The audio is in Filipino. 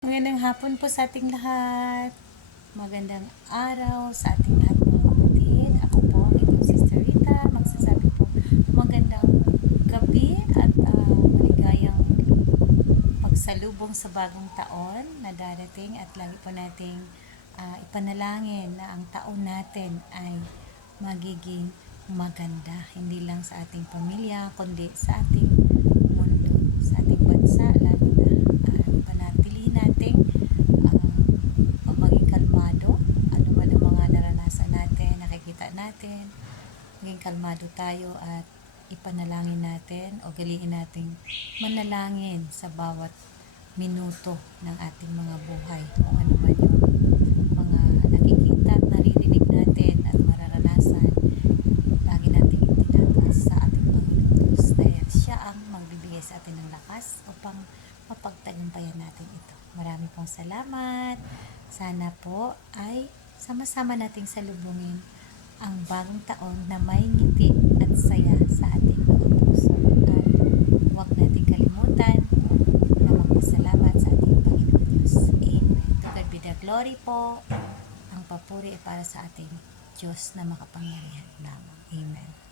Magandang hapon po sa ating lahat. Magandang araw sa ating lahat mga kapatid. Ako po ang inyong Sister Rita. Magsasabi po magandang gabi at maligayang pagsalubong sa bagong taon na darating at lagi po nating ipanalangin na ang taon natin ay magiging maganda. Hindi lang sa ating pamilya, kundi sa ating mundo, sa ating bansa, lalo na panatilihin nating maging kalmado. Ano man ang mga naranasan natin, nakikita natin, maging kalmado tayo at ipanalangin natin o galiin nating manalangin sa bawat minuto ng ating mga buhay. Kung ano man yung mga nakikita at naririnig natin at mararanasan, lagi nating itinataas sa ating Panginoon Diyos dahil siya ang magbibigay sa atin ng lakas upang mapagtagumpayan natin ito. Marami pong salamat. Sana po ay sama-sama nating salubungin ang bagong taon na may ngiti at saya sa ating mga puso. At huwag nating kalimutan na magpasalamat sa ating Panginoon Diyos. Amen. To God be the glory po. Ang papuri ay para sa ating Diyos na makapangyarihan lamang. Amen.